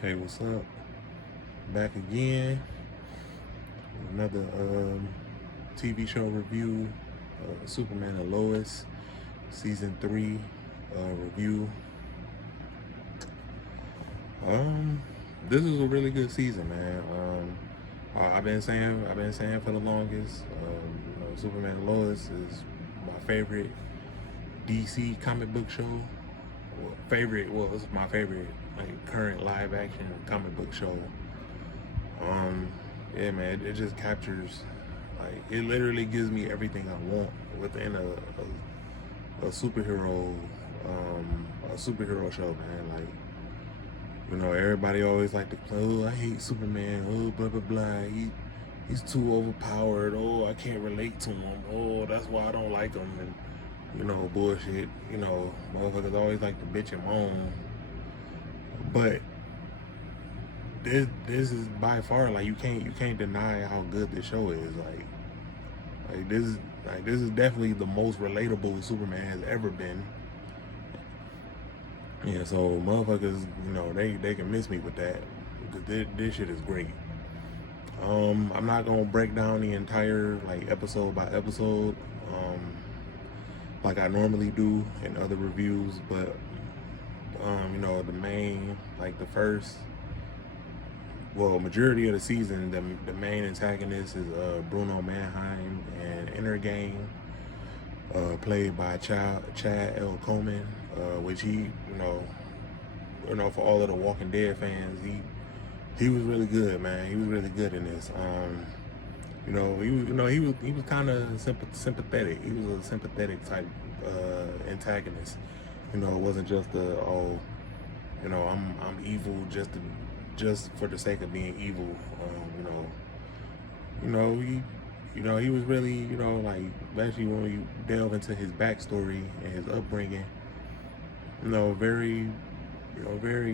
Hey, what's up? Back again. Another TV show review. Superman and Lois, season 3 review. Um, this is a really good season, man. I've been saying for the longest. Superman and Lois is my favorite DC comic book show. It's my favorite like current live action comic book show. Um, yeah, man, it just captures, like, it literally gives me everything I want within a superhero, a superhero show, man. Like, everybody always like to, oh, I hate Superman, oh, blah blah blah. He's too overpowered. Oh, I can't relate to him. Oh, that's why I don't like him. And bullshit. Motherfuckers always like to bitch and moan, but this is by far, like, you can't deny how good this show is. This is definitely the most relatable Superman has ever been. Yeah, so motherfuckers, they can miss me with that, because this shit is great. I'm not gonna break down the entire, like, episode by episode, like I normally do in other reviews, but the main, like, the first, well, majority of the season, the main antagonist is Bruno Mannheim, and Inner Game, played by Chad L. Coleman, which for all of the Walking Dead fans, he was really good, man. He was really good in this. He was kind of sympathetic. He was a sympathetic type antagonist. It wasn't just I'm evil just for the sake of being evil. He was really, like, especially when you delve into his backstory and his upbringing, very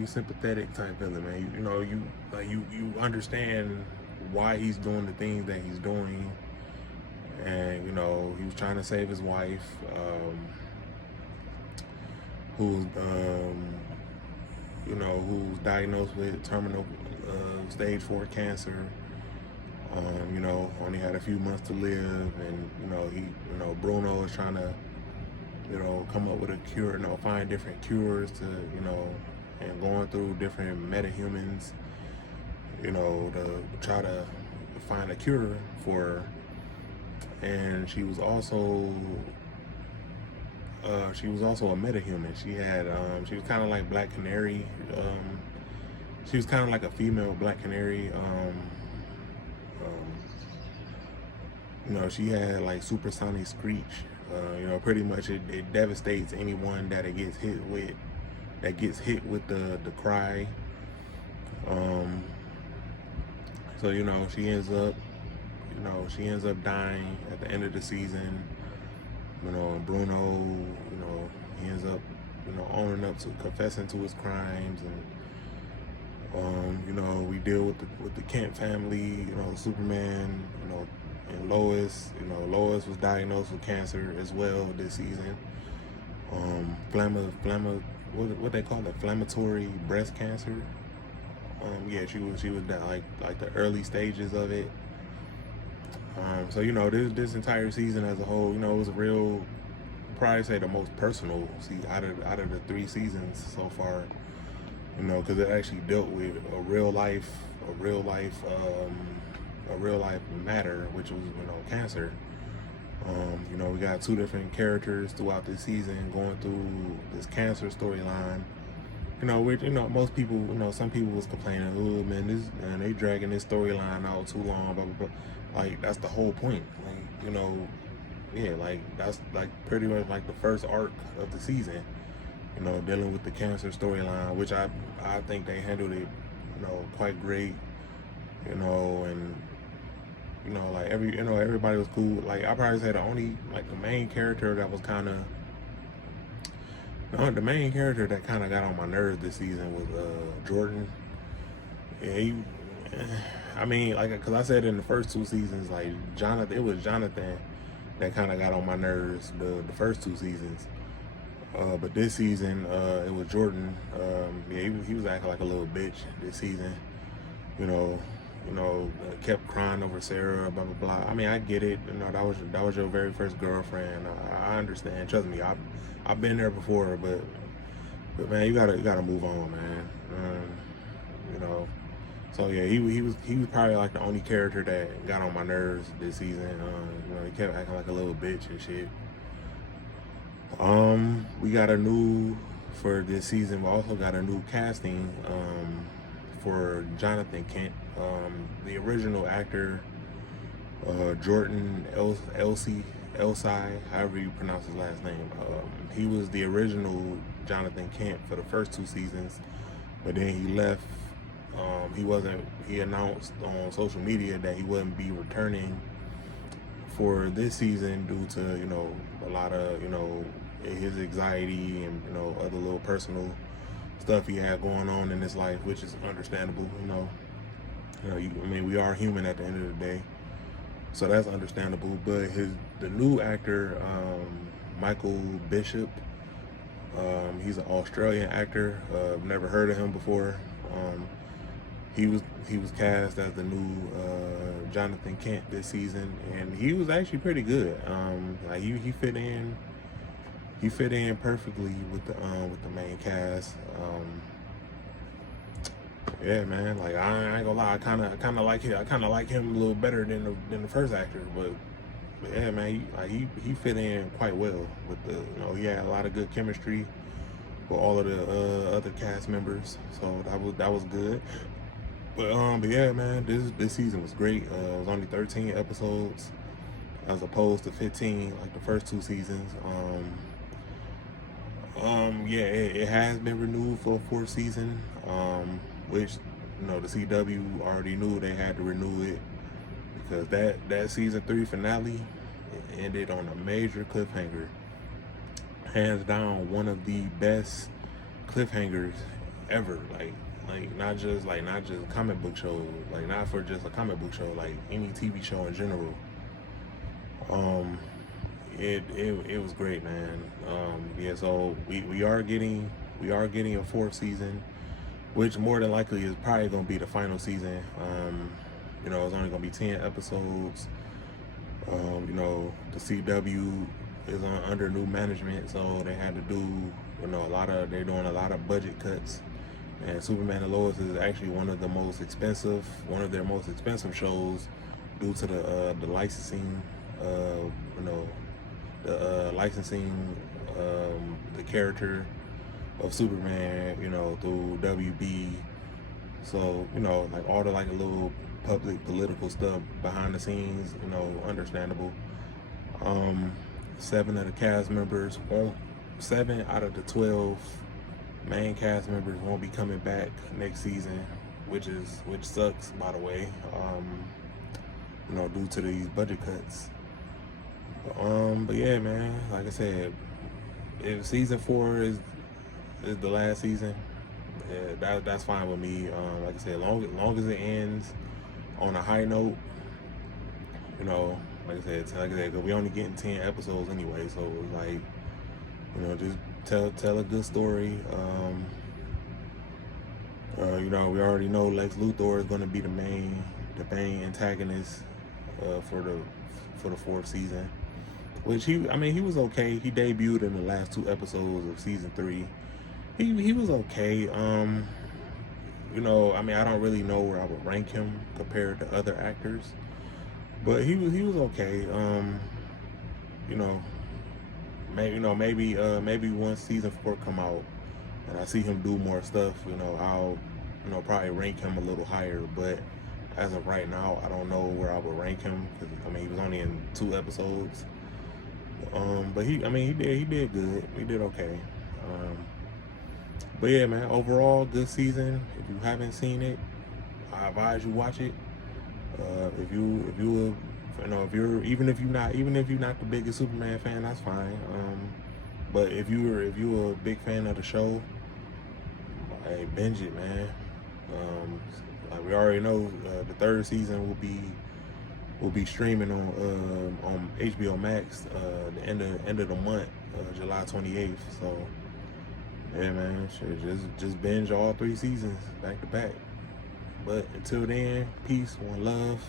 sympathetic type feeling, man. You understand why he's doing the things that he's doing, and he was trying to save his wife, who's who's diagnosed with terminal stage 4 cancer. Only had a few months to live, and Bruno is trying to come up with a cure, find different cures to, and going through different metahumans, to try to find a cure for her. And she was also a metahuman. She was kind of like Black Canary. She was kind of like a female Black Canary. She had, like, supersonic screech. Pretty much it devastates anyone that it gets hit with. That gets hit with the cry. So she ends up dying at the end of the season. And Bruno, he ends up, owning up to, confessing to his crimes, and we deal with the Kent family. Superman, and Lois. Lois was diagnosed with cancer as well this season. What they call it, inflammatory breast cancer. Yeah, she was like the early stages of it. So this entire season as a whole, it was a real, probably say the most personal out of the 3 seasons so far. Because it actually dealt with a real life matter, which was cancer. We got 2 different characters throughout this season going through this cancer storyline. Most people, some people was complaining, oh man, they dragging this storyline out too long, blah blah blah. Like, that's the whole point. Like, yeah, like, that's like pretty much like the first arc of the season. Dealing with the cancer storyline, which I think they handled it, quite great. And like everybody was cool. Like, I probably say the only, like, the main character that was kind of the main character that kind of got on my nerves this season was Jordan. Yeah, I mean, like, because I said in the first 2 seasons, like, Jonathan, it was Jonathan that kind of got on my nerves the first 2 seasons. But this season, it was Jordan. Yeah, he was acting like a little bitch this season. You know, kept crying over Sarah, blah blah blah. I mean, I get it. You know, that was your very first girlfriend. I understand. Trust me, I've been there before. But man, you gotta move on, man. You know. So yeah, he was probably like the only character that got on my nerves this season. You know, he kept acting like a little bitch and shit. We got a new for this season. We also got a new casting for Jonathan Kent. The original actor, Jordan Elsai, however you pronounce his last name. He was the original Jonathan Kent for the first 2 seasons, but then he left. He announced on social media that he wouldn't be returning for this season due to, you know, a lot of, you know, his anxiety and, you know, other little personal stuff he had going on in his life, which is understandable. I mean, we are human at the end of the day, so that's understandable. But the new actor, Michael Bishop, he's an Australian actor. I've never heard of him before. He was cast as the new Jonathan Kent this season, and he was actually pretty good. Like he fit in. He fit in perfectly with the main cast. Yeah, man. Like I ain't gonna lie, I kind of like him. I kind of like him a little better than the first actor. But yeah, man, he fit in quite well with the. You know, he had a lot of good chemistry with all of the other cast members. So that was good. But yeah, man, this season was great. It was only 13 episodes as opposed to 15 like the first 2 seasons. Yeah, it has been renewed for a 4th season, which, you know, the CW already knew they had to renew it because that season 3 finale ended on a major cliffhanger. Hands down, one of the best cliffhangers ever. Like not just comic book shows, like not for just a comic book show, like any TV show in general. It was great, man. Yeah, so we are getting a 4th season, which more than likely is probably gonna be the final season. You know, it's only gonna be 10 episodes. You know, the CW is under new management, so they had to do, you know, they're doing a lot of budget cuts. And Superman and Lois is actually one of their most expensive shows due to the licensing, you know, the licensing the character of Superman, you know, through WB. So, you know, like all the like a little public political stuff behind the scenes, you know, understandable. 7 of the cast members 7 out of the 12 main cast members won't be coming back next season, which sucks, by the way. You know, due to these budget cuts. But yeah, man, like I said, if season 4 is the last season, yeah, that's fine with me. Like I said, long as it ends on a high note, you know, like I said, cause we only getting 10 episodes anyway, so it's like, you know, just tell a good story. You know, we already know Lex Luthor is going to be the main antagonist for the 4th season. Which he was okay. He debuted in the last 2 episodes of season 3. He was okay. You know, I mean, I don't really know where I would rank him compared to other actors, but he was okay. You know, maybe once season 4 come out and I see him do more stuff, you know, I'll, you know, probably rank him a little higher. But as of right now, I don't know where I would rank him because I mean he was only in 2 episodes. But he did good. He did okay. But yeah, man, overall good season. If you haven't seen it, I advise you watch it. If you're not the biggest Superman fan, that's fine. But if you're a big fan of the show, hey, binge it, man. Like we already know, the 3rd season will be streaming on HBO Max the end of the month. July 28th. So yeah, man, shit, just binge all 3 seasons back to back. But until then, peace, one love.